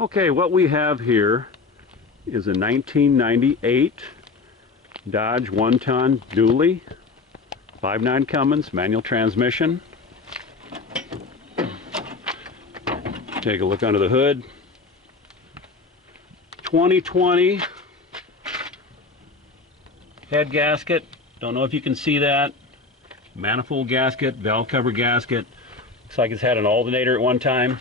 Okay, what we have here is a 1998 Dodge 1-ton dually, 5.9 Cummins, manual transmission. Take a look under the hood. 2020 head gasket. Don't know if you can see that. Manifold gasket, valve cover gasket. Looks like it's had an alternator at one time.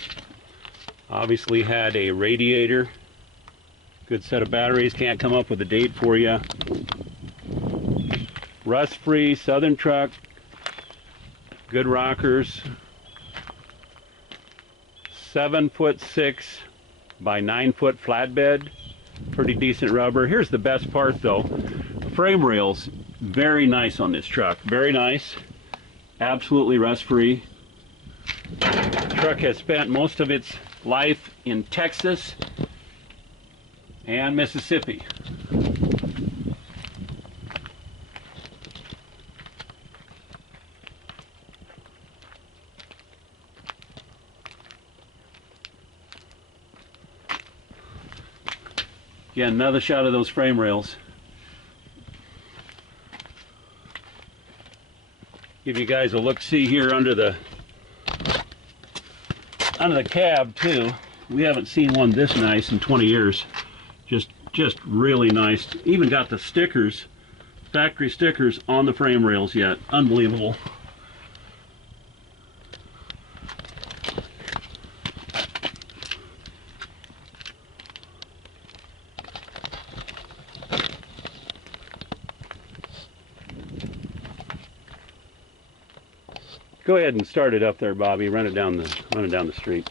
Obviously had a radiator. Good set of batteries. Can't come up with a date for you. Rust-free Southern truck. Good rockers. 7'6" by 9-foot flatbed. Pretty decent rubber. Here's the best part though. Frame rails, very nice on this truck. Very nice. Absolutely rust-free. Truck has spent most of its life in Texas and Mississippi. Again, another shot of those frame rails. Give you guys a look-see here under the cab too. We haven't seen one this nice in 20 years. Just really nice. Even got the stickers, factory stickers on the frame rails yet. Unbelievable. Go ahead and start it up there, Bobby. Run it down the street.